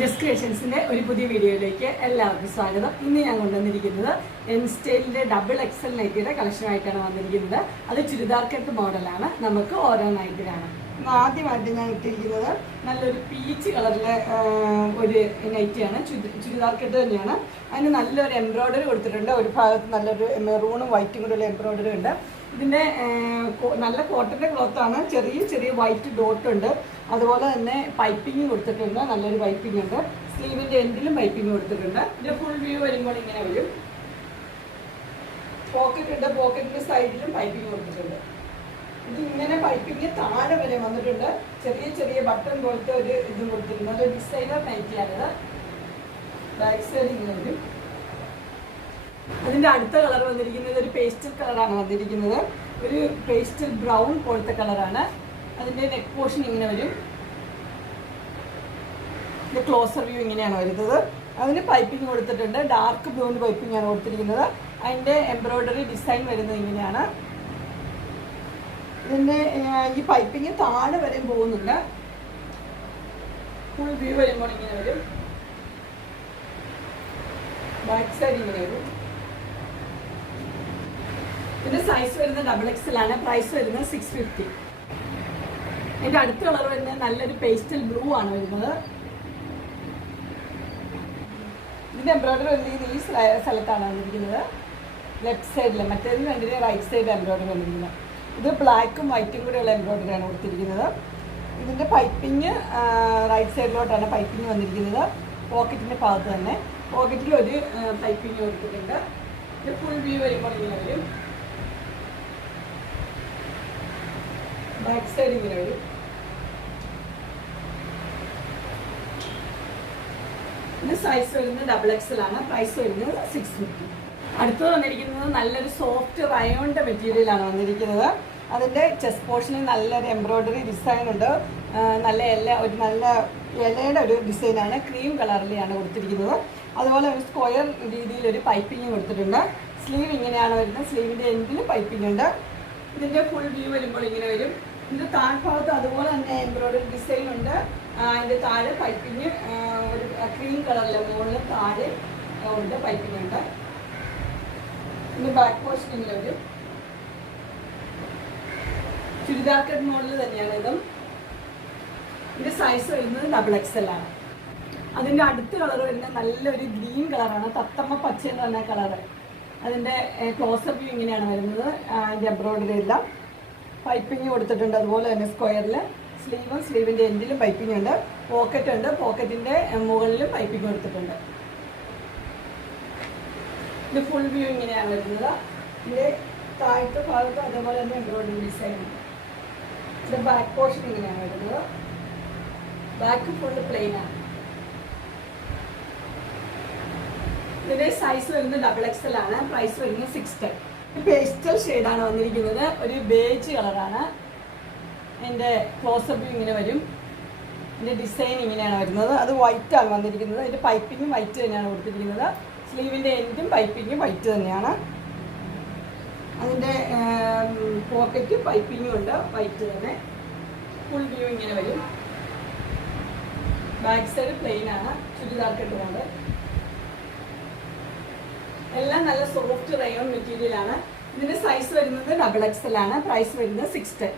Just ക്രിയേഷൻസിന്റെ ഒരു പുതിയ വീഡിയോയിലേക്ക് എല്ലാവർക്കും സ്വാഗതം. ഇന്ന് ഞാൻ കൊണ്ടുവന്നിരിക്കുന്നത് എൻ സ്റ്റൈലിന്റെ ഡബിൾ എക്സൽ നൈറ്റിയുടെ കളക്ഷനായിട്ടാണ് വന്നിരിക്കുന്നത്. അത് ചുരിദാർ കട്ട് മോഡലാണ്. നമുക്ക് ഓരോ നൈറ്റ് കാണാം. ആദ്യമായിട്ട് ഞാൻ ഇട്ടിരിക്കുന്നത് നല്ലൊരു പീച്ച് കളറിലെ ഒരു നൈറ്റിയാണ്. ചുരിദാർ കട്ട് തന്നെയാണ്. അതിന് നല്ലൊരു എംബ്രോയ്ഡറി കൊടുത്തിട്ടുണ്ട്. ഒരു ഭാഗത്ത് നല്ലൊരു മെറൂണും വൈറ്റും കൂടെ ഉള്ള എംബ്രോയ്ഡറി ഉണ്ട്. ഇതിൻ്റെ നല്ല കോട്ടൻ്റെ ക്ലോത്താണ്. ചെറിയ ചെറിയ വൈറ്റ് ഡോട്ട് ഉണ്ട്. അതുപോലെ തന്നെ പൈപ്പിംഗ് കൊടുത്തിട്ടുണ്ട്. നല്ലൊരു പൈപ്പിംഗ് ഉണ്ട്. സ്ലീവിൻ്റെ എൻഡിലും പൈപ്പിംഗ് കൊടുത്തിട്ടുണ്ട്. ഇതിൻ്റെ ഫുൾ വ്യൂ വരുമ്പോൾ ഇങ്ങനെ വരും. പോക്കറ്റ് ഉണ്ട്. പോക്കറ്റിൻ്റെ സൈഡിലും പൈപ്പിംഗ് കൊടുത്തിട്ടുണ്ട്. ഇത് ഇങ്ങനെ പൈപ്പിംഗ് താഴെ വരെ വന്നിട്ടുണ്ട്. ചെറിയ ചെറിയ ബട്ടൺ പോലത്തെ ഒരു ഇതും കൊടുത്തിട്ടുണ്ട്. അതൊരു ഡിസൈനർ നൈറ്റിയാണിത്. ബാക്ക് സൈഡ് ഇങ്ങനെ വരും. അതിൻ്റെ അടുത്ത കളർ വന്നിരിക്കുന്നത് ഒരു പേസ്റ്റൽ കളറാണ് വന്നിരിക്കുന്നത്. ഒരു പേസ്റ്റൽ ബ്രൗൺ പോലത്തെ കളറാണ്. അതിൻ്റെ നെക്ക് പോർഷൻ ഇങ്ങനെ വരും. ഇത് ക്ലോസർ വ്യൂ ഇങ്ങനെയാണ് വരുന്നത്. അതിന് പൈപ്പിംഗ് കൊടുത്തിട്ടുണ്ട്. ഡാർക്ക് ബ്ലൂവിൻ്റെ പൈപ്പിംഗ് ആണ് കൊടുത്തിരിക്കുന്നത്. അതിൻ്റെ എംബ്രോയ്ഡറി ഡിസൈൻ വരുന്നത് ഇങ്ങനെയാണ്. ഇതിൻ്റെ ഈ പൈപ്പിംഗ് താഴെ വരെ പോകുന്നുണ്ട്. ഫുൾ വ്യൂ വരുമ്പോൾ ഇങ്ങനെ വരും. ബാക്ക് സൈഡ് ഇങ്ങനെ വരും. ഇതിന്റെ സൈസ് വരുന്നത് ഡബിൾ എക്സൽ ആണ്. പ്രൈസ് വരുന്നത് 650. ഇതിന്റെ അടുത്ത കളർ വരുന്നത് നല്ലൊരു പേസ്റ്റൽ ബ്ലൂ ആണ് വരുന്നത്. ഇതിന്റെ എംബ്രോയ്ഡറി വന്നിരിക്കുന്നത് ഈ സ്ഥലത്താണ് വന്നിരിക്കുന്നത്. ലെഫ്റ്റ് സൈഡിൽ, മറ്റേത് രണ്ടിന് റൈറ്റ് സൈഡ് എംബ്രോയ്ഡറി വന്നിരിക്കുന്നത്. ഇത് ബ്ലാക്കും വൈറ്റും കൂടെയുള്ള എംബ്രോയ്ഡറി ആണ് കൊടുത്തിരിക്കുന്നത്. ഇതിന്റെ പൈപ്പിംഗ് റൈറ്റ് സൈഡിലോട്ടാണ് പൈപ്പിംഗ് വന്നിരിക്കുന്നത്. പോക്കറ്റിന്റെ ഭാഗത്ത് തന്നെ പോക്കറ്റിൽ ഒരു പൈപ്പിംഗ് കൊടുത്തിട്ടുണ്ട്. ഇത് ഫുൾ വ്യൂ വരുമ്പോൾ ഇങ്ങനെ വരും. ബാക്ക് സൈഡ് ഇങ്ങനെ വരും. ഇത് സൈസ് വരുന്നത് ഡബിൾ എക്സൽ ആണ്. പ്രൈസ് വരുന്നത് 650. അടുത്തത് വന്നിരിക്കുന്നത് നല്ലൊരു സോഫ്റ്റ് റയോണിൻ്റെ മെറ്റീരിയലാണ് വന്നിരിക്കുന്നത്. അതിൻ്റെ ചെസ്റ്റ് പോർഷനിൽ നല്ലൊരു എംബ്രോയ്ഡറി ഡിസൈൻ ഉണ്ട്. നല്ല ഒരു നല്ല ഇലയുടെ ഒരു ഡിസൈനാണ്. ക്രീം കളറിലാണ് കൊടുത്തിരിക്കുന്നത്. അതുപോലെ ഒരു സ്ക്വയർ രീതിയിലൊരു പൈപ്പിംഗ് കൊടുത്തിട്ടുണ്ട്. സ്ലീവ് ഇങ്ങനെയാണ് വരുന്നത്. സ്ലീവിൻ്റെ എൻഡിൽ പൈപ്പിംഗ് ഉണ്ട്. ഇതിൻ്റെ ഫുൾ വ്യൂ വരുമ്പോൾ ഇങ്ങനെ വരും. ഇതിൻ്റെ താഴ്ഭാഗത്ത് അതുപോലെ തന്നെ എംബ്രോയ്ഡറി ഡിസൈൻ ഉണ്ട്. അതിൻ്റെ താഴെ പൈപ്പിംഗ് ഒരു ക്രീം കളറിലെ മുകളിൽ താഴെ ഉണ്ട് പൈപ്പിംഗ് ഉണ്ട്. ഇതിൻ്റെ ബാക്ക് പോർഷൻ ഇങ്ങനെ വരും. ചുരിദാർ കട്ട് മോഡൽ തന്നെയാണ് ഇതും. ഇതിൻ്റെ സൈസ് വരുന്നത് ഡബിൾ എക്സൽ ആണ്. അതിൻ്റെ അടുത്ത കളർ വരുന്നത് നല്ലൊരു ഗ്രീൻ കളറാണ്. തത്തമ്മ പച്ച എന്ന് പറഞ്ഞ കളറ്. അതിൻ്റെ ക്ലോസപ്പ് വ്യൂ ഇങ്ങനെയാണ് വരുന്നത്. അതിൻ്റെ എംബ്രോയ്ഡറി എല്ലാം പൈപ്പിംഗ് കൊടുത്തിട്ടുണ്ട്. അതുപോലെ തന്നെ സ്ക്വയറിൽ സ്ലീവിൻ്റെ എൻഡിലും പൈപ്പിംഗ് ഉണ്ട്. പോക്കറ്റ് ഉണ്ട്. പോക്കറ്റിൻ്റെ മുകളിലും പൈപ്പിംഗ് കൊടുത്തിട്ടുണ്ട്. ഇത് ഫുൾ വ്യൂ ഇങ്ങനെയാണ് വരുന്നത്. ഇതിൻ്റെ താഴത്തെ ഭാഗത്ത് അതേപോലെ തന്നെ എംബ്രോയ്ഡറി ഡിസൈൻ ഉണ്ട്. ഇതിൻ്റെ ബാക്ക് പോർഷൻ ഇങ്ങനെയാണ് വരുന്നത്. ബാക്ക് ഫുള്ള് പ്ലെയിൻ ആണ്. ഇതിന്റെ സൈസ് വരുന്നത് ഡബിൾ എക്സൽ ആണ്. പ്രൈസ് വരുന്നത് 610. പേസ്റ്റൽ ഷെയ്ഡാണ് വന്നിരിക്കുന്നത്. ഒരു ബേജ് കളറാണ്. അതിൻ്റെ ക്ലോസപ്പ് വ്യൂ ഇങ്ങനെ വരും. ഇതിൻ്റെ ഡിസൈൻ ഇങ്ങനെയാണ് വരുന്നത്. അത് വൈറ്റ് ആണ് വന്നിരിക്കുന്നത്. അതിൻ്റെ പൈപ്പിങ്ങും വൈറ്റ് തന്നെയാണ് കൊടുത്തിരിക്കുന്നത്. സ്ലീവിൻ്റെ എൻഡും പൈപ്പിങ്ങും വൈറ്റ് തന്നെയാണ്. അതിൻ്റെ പോക്കറ്റ് പൈപ്പിങ്ങും ഉണ്ട്, വൈറ്റ് തന്നെ. ഫുൾ വ്യൂ ഇങ്ങനെ വരും. ബാക്ക് സൈഡ് പ്ലെയിൻ ആണ്. ചുരിദാർ കെട്ടുകൊണ്ട് എല്ലാം നല്ല സോഫ്റ്റ് റയോൺ മെറ്റീരിയൽ ആണ്. ഇതിന്റെ സൈസ് വരുന്നത് ഡബിൾ എക്സൽ ആണ്. പ്രൈസ് വരുന്നത് 610.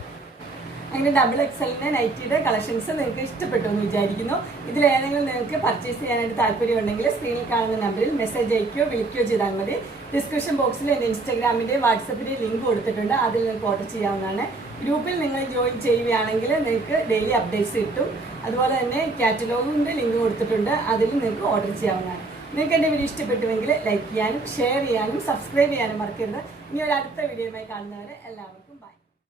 അങ്ങനെ ഡബിൾ എക്സലിന്റെ നൈറ്റിയുടെ കളക്ഷൻസ് നിങ്ങൾക്ക് ഇഷ്ടപ്പെട്ടു എന്ന് വിചാരിക്കുന്നു. ഇതിലേതെങ്കിലും നിങ്ങൾക്ക് പർച്ചേസ് ചെയ്യാനായിട്ട് താല്പര്യമുണ്ടെങ്കിൽ സ്ക്രീനിൽ കാണുന്ന നമ്പറിൽ മെസ്സേജ് അയക്കുകയോ വിളിക്കുകയോ ചെയ്താൽ മതി. ഡിസ്ക്രിപ്ഷൻ ബോക്സിൽ എൻ്റെ ഇൻസ്റ്റാഗ്രാമിൻ്റെ വാട്സപ്പിൻ്റെ ലിങ്ക് കൊടുത്തിട്ടുണ്ട്. അതിൽ നിങ്ങൾക്ക് ഓർഡർ ചെയ്യാവുന്നതാണ്. ഗ്രൂപ്പിൽ നിങ്ങൾ ജോയിൻ ചെയ്യുകയാണെങ്കിൽ നിങ്ങൾക്ക് ഡെയിലി അപ്ഡേറ്റ്സ് കിട്ടും. അതുപോലെ തന്നെ കാറ്റലോഗിൻ്റെ ലിങ്ക് കൊടുത്തിട്ടുണ്ട്. അതിൽ നിങ്ങൾക്ക് ഓർഡർ ചെയ്യാവുന്നതാണ്. നിങ്ങൾക്ക് എൻ്റെ വീഡിയോ ഇഷ്ടപ്പെട്ടുവെങ്കിൽ ലൈക്ക് ചെയ്യാനും ഷെയർ ചെയ്യാനും സബ്സ്ക്രൈബ് ചെയ്യാനും മറക്കരുത്. ഇനി ഒരു അടുത്ത വീഡിയോയുമായി കാണുന്നവരെ എല്ലാവർക്കും